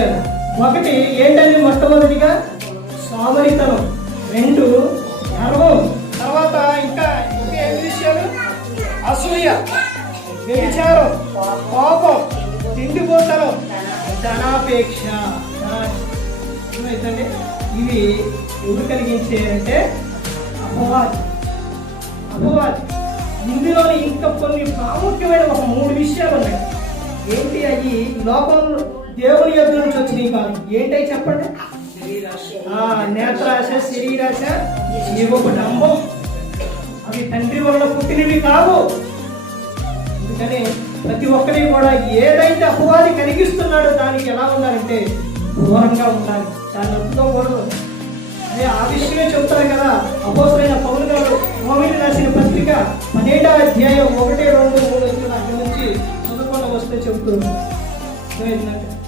విషయాలు. ఒకటి ఏంటంటే మొట్టమొదటిగా సోమరితనం, రెండు గర్వం, తర్వాత ఇంకా ఎన్ని విషయాలు, అసూయ, వ్యభిచారం, కోపం, తిండిపోతనం, ధనాపేక్ష. ఏమైందండి ఇవి ఎవరు కలిగించేయంటే అపవాది. ఇందులోని ఇంకా కొన్ని ప్రాముఖ్యమైన ఒక 3 విషయాలు ఉన్నాయి. ఏంటి అవి? లోకంలో దేవుని యొద్ద నుంచి వచ్చినవి కాదు. ఏంటవి చెప్పండి? నేత్రాశ, శరీరాశ, జీవపు డంబం. అవి తండ్రి వల్ల పుట్టినవి కావు. అందుకని ప్రతి ఒక్కరి కూడా ఏదైతే అపవాది కలిగిస్తున్నాడో దానికి ఎలా ఉండాలంటే దూరంగా ఉండాలి, దాన్ని ఒప్పుకోకూడదు. అదే ఆ విషయమే చెప్తారు కదా అపోస్తలుడైన పౌలు గారు రోమీయులకు రాసిన పత్రిక 12వ అధ్యాయం 1, 2, 3 అక్కడి నుంచి చదువుకొని వస్తే చెబుతుంది.